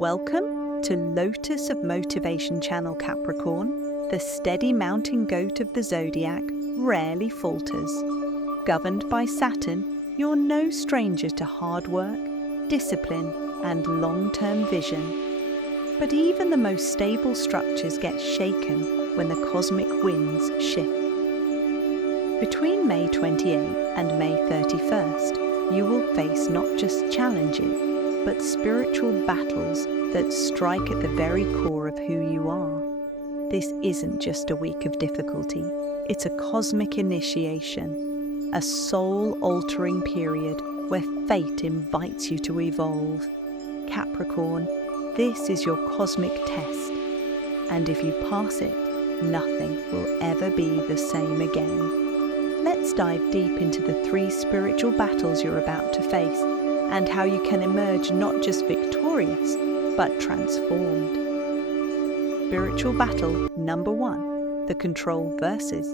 Welcome to Lotus of Motivation channel, Capricorn. The steady mountain goat of the zodiac rarely falters. Governed by Saturn, you're no stranger to hard work, discipline, and long-term vision. But even the most stable structures get shaken when the cosmic winds shift. Between May 28th and May 31st, you will face not just challenges, but spiritual battles that strike at the very core of who you are. This isn't just a week of difficulty, it's a cosmic initiation, a soul-altering period where fate invites you to evolve. Capricorn, this is your cosmic test, and if you pass it, nothing will ever be the same again. Let's dive deep into the 3 spiritual battles you're about to face, and how you can emerge not just victorious, but transformed. Spiritual battle number 1, the control versus.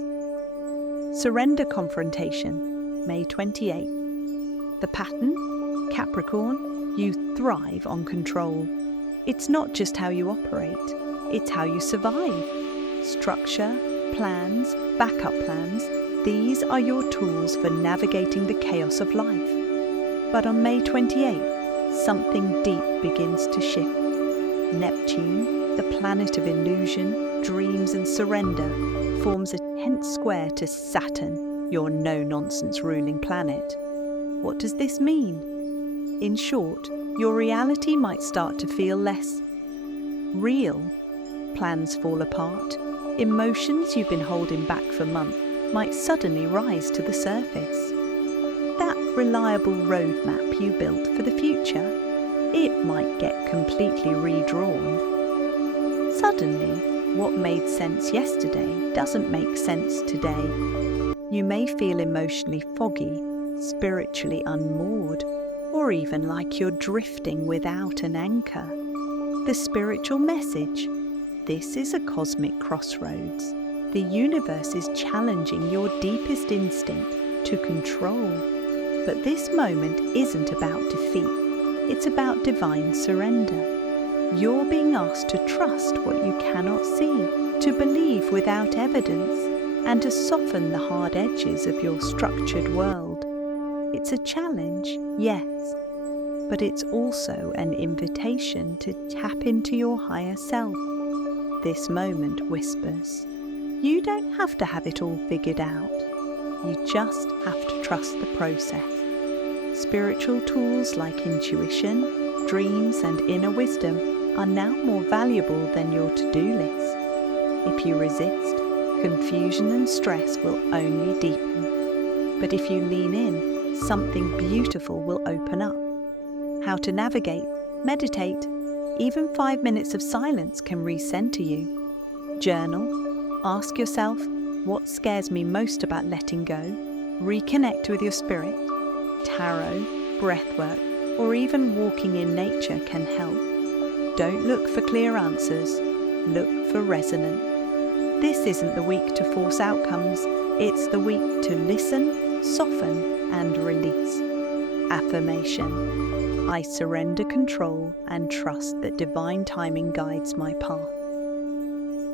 Surrender confrontation, May 28th. The pattern? Capricorn, you thrive on control. It's not just how you operate, it's how you survive. Structure, plans, backup plans, these are your tools for navigating the chaos of life. But on May 28th, something deep begins to shift. Neptune, the planet of illusion, dreams and surrender, forms a tense square to Saturn, your no-nonsense ruling planet. What does this mean? In short, your reality might start to feel less real. Plans fall apart. Emotions you've been holding back for months might suddenly rise to the surface. That reliable roadmap you built for the future, it might get completely redrawn. Suddenly, what made sense yesterday doesn't make sense today. You may feel emotionally foggy, spiritually unmoored, or even like you're drifting without an anchor. The spiritual message: this is a cosmic crossroads. The universe is challenging your deepest instinct to control. But this moment isn't about defeat, it's about divine surrender. You're being asked to trust what you cannot see, to believe without evidence, and to soften the hard edges of your structured world. It's a challenge, yes, but it's also an invitation to tap into your higher self. This moment whispers, you don't have to have it all figured out. You just have to trust the process. Spiritual tools like intuition, dreams, and inner wisdom are now more valuable than your to-do list. If you resist, confusion and stress will only deepen. But if you lean in, something beautiful will open up. How to navigate, meditate, even 5 minutes of silence can recenter you. Journal, ask yourself, what scares me most about letting go? Reconnect with your spirit. Tarot, breathwork, or even walking in nature can help. Don't look for clear answers, look for resonance. This isn't the week to force outcomes, it's the week to listen, soften, and release. Affirmation: I surrender control and trust that divine timing guides my path.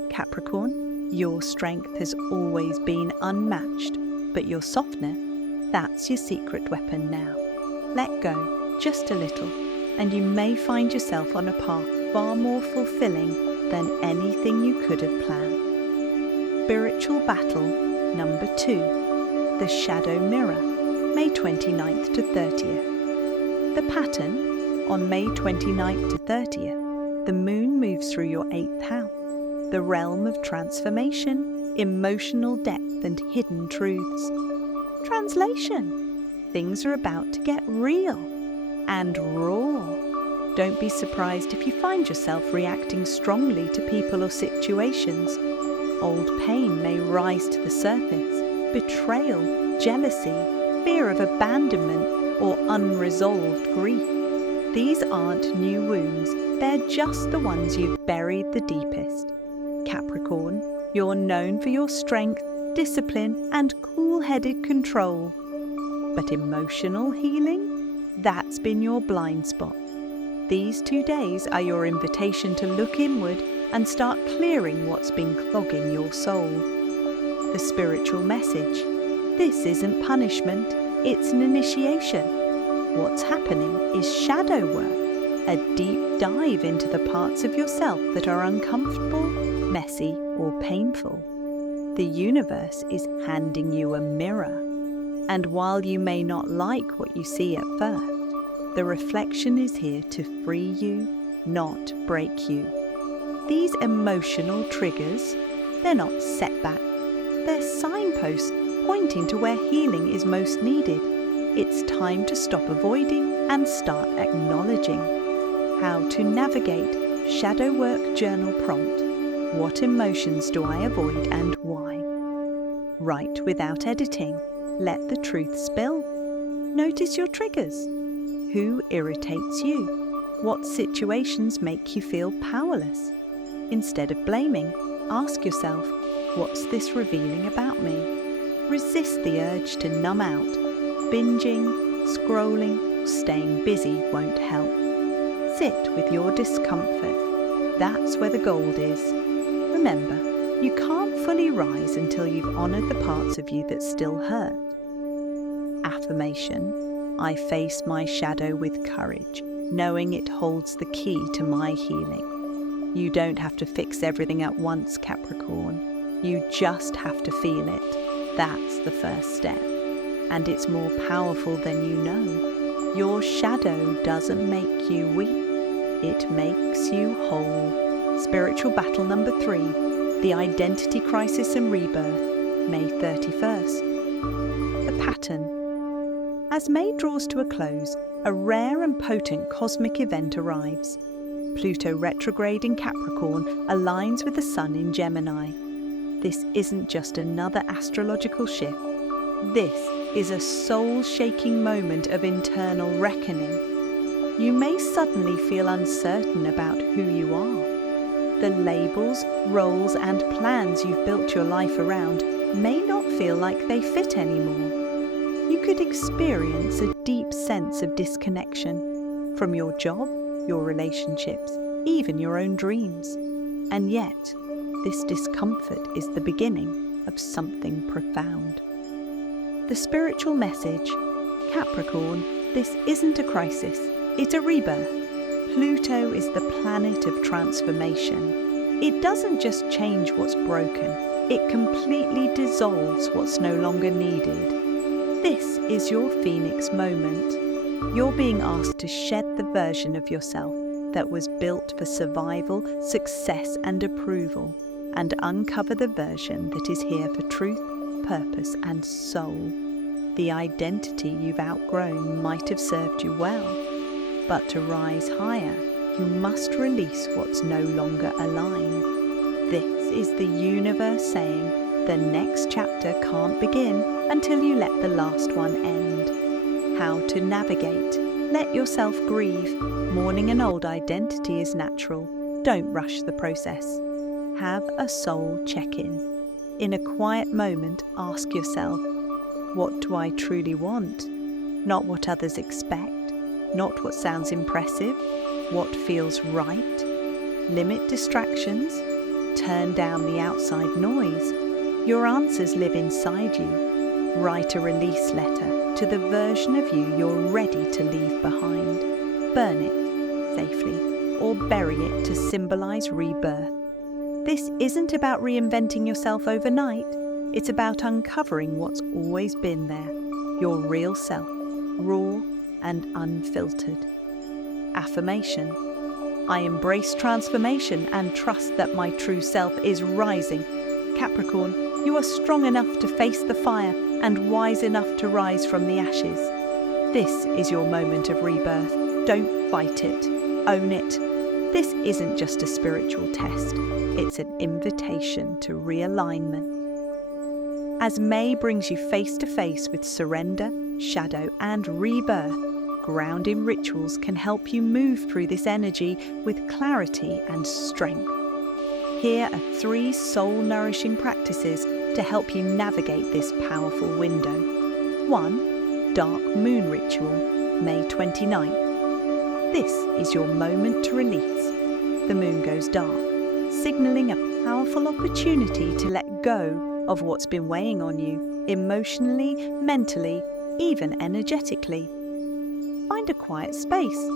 Capricorn, your strength has always been unmatched, but your softness, that's your secret weapon now. Let go, just a little, and you may find yourself on a path far more fulfilling than anything you could have planned. Spiritual battle number 2, the shadow mirror, May 29th to 30th. The pattern, on May 29th to 30th, the moon moves through your 8th house, the realm of transformation, emotional depth, and hidden truths. Translation: things are about to get real and raw. Don't be surprised if you find yourself reacting strongly to people or situations. Old pain may rise to the surface. Betrayal, jealousy, fear of abandonment, or unresolved grief. These aren't new wounds, they're just the ones you've buried the deepest. Capricorn, you're known for your strength, discipline, and cool-headed control. But emotional healing? That's been your blind spot. These 2 days are your invitation to look inward and start clearing what's been clogging your soul. The spiritual message: this isn't punishment, it's an initiation. What's happening is shadow work, a deep dive into the parts of yourself that are uncomfortable, messy, or painful. The universe is handing you a mirror, and while you may not like what you see at first, the reflection is here to free you, not break you. These emotional triggers, they're not setbacks, they're signposts pointing to where healing is most needed. It's time to stop avoiding and start acknowledging. How to navigate Shadow Work Journal Prompt. What emotions do I avoid and why? Write without editing. Let the truth spill. Notice your triggers. Who irritates you? What situations make you feel powerless? Instead of blaming, ask yourself, what's this revealing about me? Resist the urge to numb out. Binging, scrolling, staying busy won't help. Sit with your discomfort. That's where the gold is. Remember, you can't fully rise until you've honored the parts of you that still hurt. Affirmation: I face my shadow with courage, knowing it holds the key to my healing. You don't have to fix everything at once, Capricorn. You just have to feel it. That's the first step. And it's more powerful than you know. Your shadow doesn't make you weak. It makes you whole. Spiritual battle number 3, the identity crisis and rebirth, May 31st. The pattern. As May draws to a close, a rare and potent cosmic event arrives. Pluto retrograde in Capricorn aligns with the Sun in Gemini. This isn't just another astrological shift. This is a soul-shaking moment of internal reckoning. You may suddenly feel uncertain about who you are. The labels, roles, and plans you've built your life around may not feel like they fit anymore. You could experience a deep sense of disconnection from your job, your relationships, even your own dreams. And yet, this discomfort is the beginning of something profound. The spiritual message: Capricorn, this isn't a crisis, it's a rebirth. Pluto is the planet of transformation. It doesn't just change what's broken, it completely dissolves what's no longer needed. This is your Phoenix moment. You're being asked to shed the version of yourself that was built for survival, success, and approval, and uncover the version that is here for truth, purpose, and soul. The identity you've outgrown might have served you well, but to rise higher, you must release what's no longer aligned. This is the universe saying, the next chapter can't begin until you let the last one end. How to navigate. Let yourself grieve. Mourning an old identity is natural. Don't rush the process. Have a soul check-in. In a quiet moment, ask yourself, what do I truly want? Not what others expect, not what sounds impressive, what feels right. Limit distractions, turn down the outside noise. Your answers live inside you. Write a release letter to the version of you you're ready to leave behind. Burn it safely or bury it to symbolize rebirth. This isn't about reinventing yourself overnight. It's about uncovering what's always been there, your real self, raw and unfiltered. Affirmation: I embrace transformation and trust that my true self is rising. Capricorn, you are strong enough to face the fire and wise enough to rise from the ashes. This is your moment of rebirth. Don't fight it. Own it. This isn't just a spiritual test. It's an invitation to realignment. As May brings you face to face with surrender, shadow, and rebirth, grounding rituals can help you move through this energy with clarity and strength. Here are 3 soul-nourishing practices to help you navigate this powerful window. 1. Dark Moon Ritual, May 29th. This is your moment to release. The moon goes dark, signaling a powerful opportunity to let go of what's been weighing on you, emotionally, mentally, even energetically. Find a quiet space.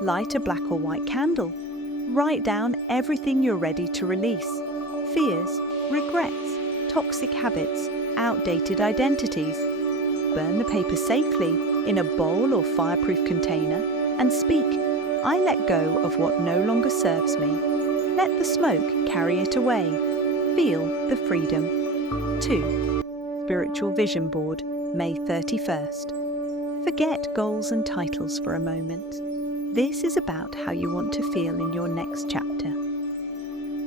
Light a black or white candle. Write down everything you're ready to release. Fears, regrets, toxic habits, outdated identities. Burn the paper safely in a bowl or fireproof container and speak, "I let go of what no longer serves me." Let the smoke carry it away. Feel the freedom. 2. Spiritual Vision Board, May 31st. Forget goals and titles for a moment. This is about how you want to feel in your next chapter.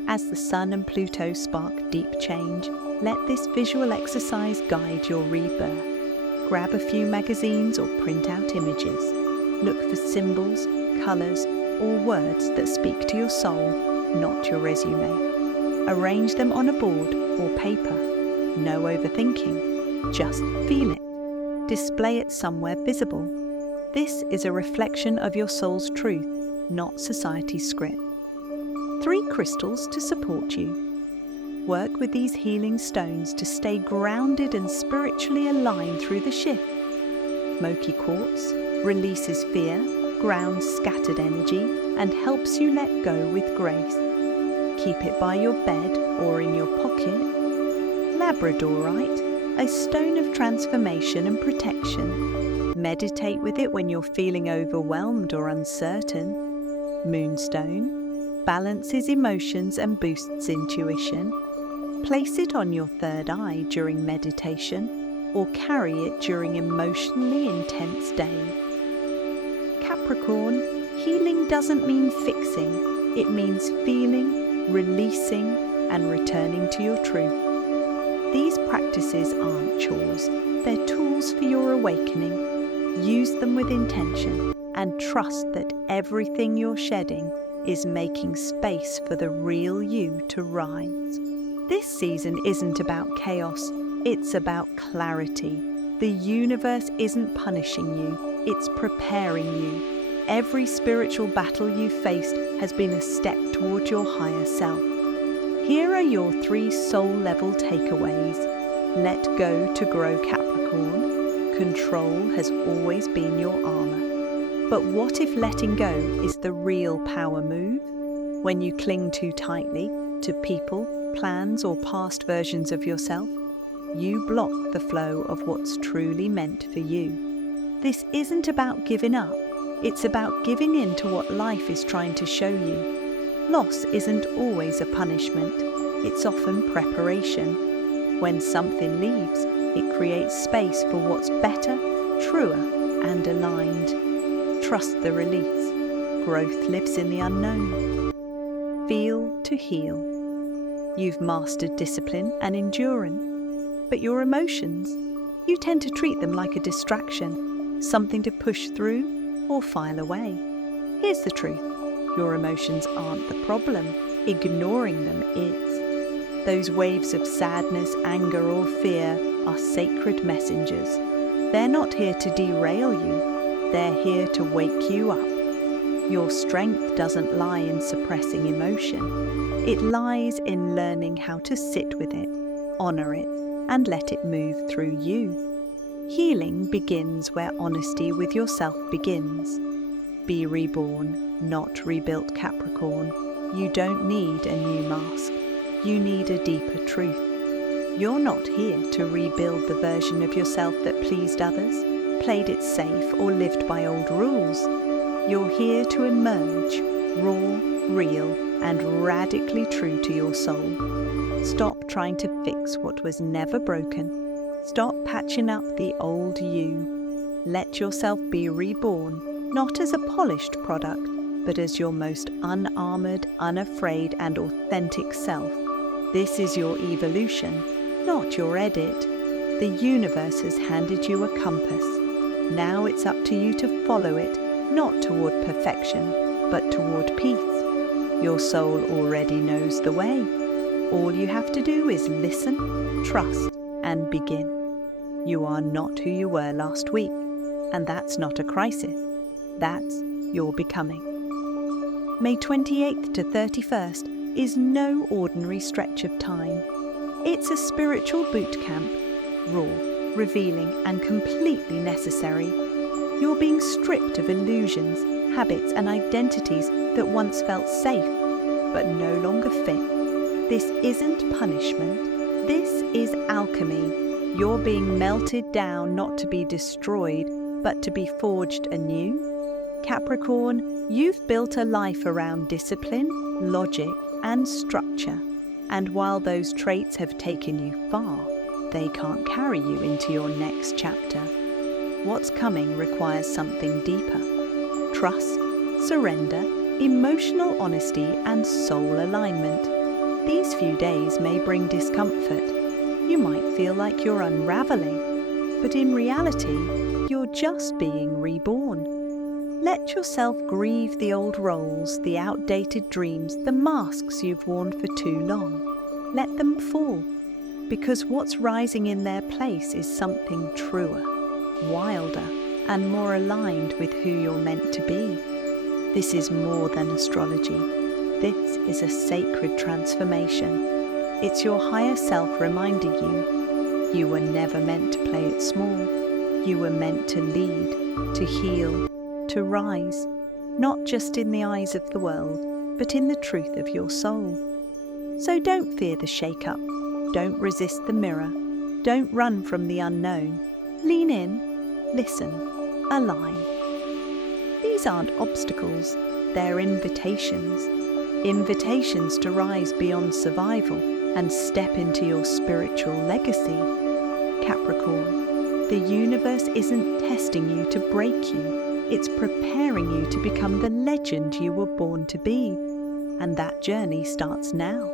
As the Sun and Pluto spark deep change, let this visual exercise guide your rebirth. Grab a few magazines or print out images. Look for symbols, colours, or words that speak to your soul, not your resume. Arrange them on a board or paper. No overthinking, just feel it. Display it somewhere visible. This is a reflection of your soul's truth, not society's script. 3 crystals to support you. Work with these healing stones to stay grounded and spiritually aligned through the shift. Mochi quartz releases fear, grounds scattered energy, and helps you let go with grace. Keep it by your bed or in your pocket. Labradorite, a stone of transformation and protection. Meditate with it when you're feeling overwhelmed or uncertain. Moonstone balances emotions and boosts intuition. Place it on your third eye during meditation or carry it during emotionally intense days. Capricorn, healing doesn't mean fixing. It means feeling, releasing, and returning to your truth. These practices aren't chores. They're tools for your awakening. Use them with intention and trust that everything you're shedding is making space for the real you to rise. This season isn't about chaos, it's about clarity. The universe isn't punishing you, it's preparing you. Every spiritual battle you've faced has been a step toward your higher self. Here are your 3 soul-level takeaways. Let go to grow, Capricorn. Control has always been your armor. But what if letting go is the real power move? When you cling too tightly to people, plans, or past versions of yourself, you block the flow of what's truly meant for you. This isn't about giving up. It's about giving in to what life is trying to show you. Loss isn't always a punishment. It's often preparation. When something leaves, it creates space for what's better, truer, and aligned. Trust the release. Growth lives in the unknown. Feel to heal. You've mastered discipline and endurance. But your emotions, you tend to treat them like a distraction, something to push through or file away. Here's the truth. Your emotions aren't the problem. Ignoring them is. Those waves of sadness, anger, or fear are sacred messengers. They're not here to derail you. They're here to wake you up. Your strength doesn't lie in suppressing emotion. It lies in learning how to sit with it, honor it, and let it move through you. Healing begins where honesty with yourself begins. Be reborn, not rebuilt, Capricorn. You don't need a new mask. You need a deeper truth. You're not here to rebuild the version of yourself that pleased others, played it safe, or lived by old rules. You're here to emerge, raw, real, and radically true to your soul. Stop trying to fix what was never broken. Stop patching up the old you. Let yourself be reborn, not as a polished product, but as your most unarmored, unafraid, and authentic self. This is your evolution, not your edit. The universe has handed you a compass. Now it's up to you to follow it, not toward perfection, but toward peace. Your soul already knows the way. All you have to do is listen, trust, and begin. You are not who you were last week, and that's not a crisis. That's you're becoming. May 28th to 31st is no ordinary stretch of time. It's a spiritual boot camp, raw, revealing, and completely necessary. You're being stripped of illusions, habits, and identities that once felt safe, but no longer fit. This isn't punishment. This is alchemy. You're being melted down not to be destroyed, but to be forged anew. Capricorn, you've built a life around discipline, logic, and structure. And while those traits have taken you far, they can't carry you into your next chapter. What's coming requires something deeper. Trust, surrender, emotional honesty, and soul alignment. These few days may bring discomfort. You might feel like you're unraveling, but in reality, you're just being reborn. Let yourself grieve the old roles, the outdated dreams, the masks you've worn for too long. Let them fall, because what's rising in their place is something truer, wilder, and more aligned with who you're meant to be. This is more than astrology. This is a sacred transformation. It's your higher self reminding you were never meant to play it small. You were meant to lead, to heal, to rise, not just in the eyes of the world, but in the truth of your soul. So don't fear the shake-up. Don't resist the mirror. Don't run from the unknown. Lean in, listen, align. These aren't obstacles, they're invitations. Invitations to rise beyond survival and step into your spiritual legacy. Capricorn, the universe isn't testing you to break you. It's preparing you to become the legend you were born to be. And that journey starts now.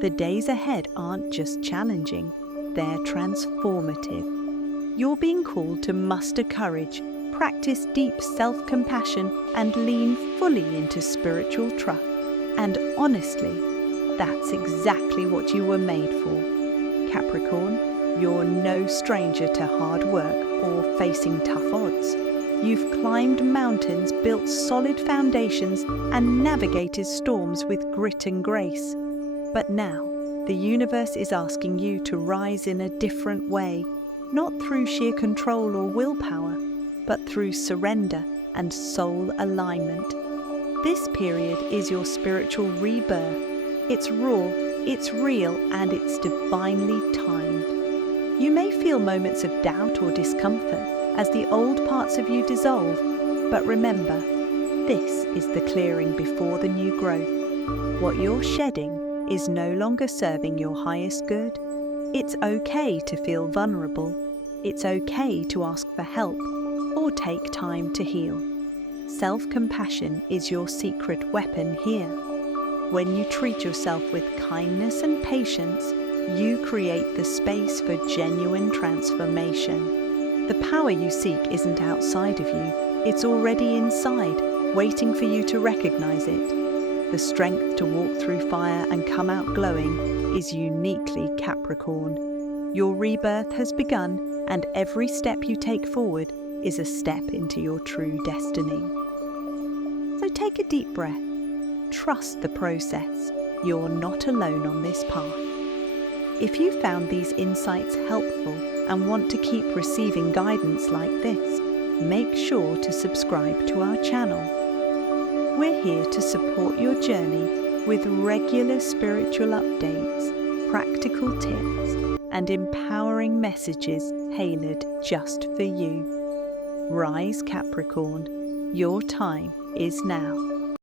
The days ahead aren't just challenging, they're transformative. You're being called to muster courage, practice deep self-compassion, and lean fully into spiritual trust. And honestly, that's exactly what you were made for. Capricorn, you're no stranger to hard work or facing tough odds. You've climbed mountains, built solid foundations, and navigated storms with grit and grace. But now, the universe is asking you to rise in a different way, not through sheer control or willpower, but through surrender and soul alignment. This period is your spiritual rebirth. It's raw, it's real, and it's divinely timed. You may feel moments of doubt or discomfort as the old parts of you dissolve, but remember, this is the clearing before the new growth. What you're shedding is no longer serving your highest good. It's okay to feel vulnerable. It's okay to ask for help or take time to heal. Self-compassion is your secret weapon here. When you treat yourself with kindness and patience, you create the space for genuine transformation. The power you seek isn't outside of you, it's already inside, waiting for you to recognize it. The strength to walk through fire and come out glowing is uniquely Capricorn. Your rebirth has begun, and every step you take forward is a step into your true destiny. So take a deep breath. Trust the process. You're not alone on this path. If you found these insights helpful and want to keep receiving guidance like this, make sure to subscribe to our channel. We're here to support your journey with regular spiritual updates, practical tips, and empowering messages tailored just for you. Rise, Capricorn. Your time is now.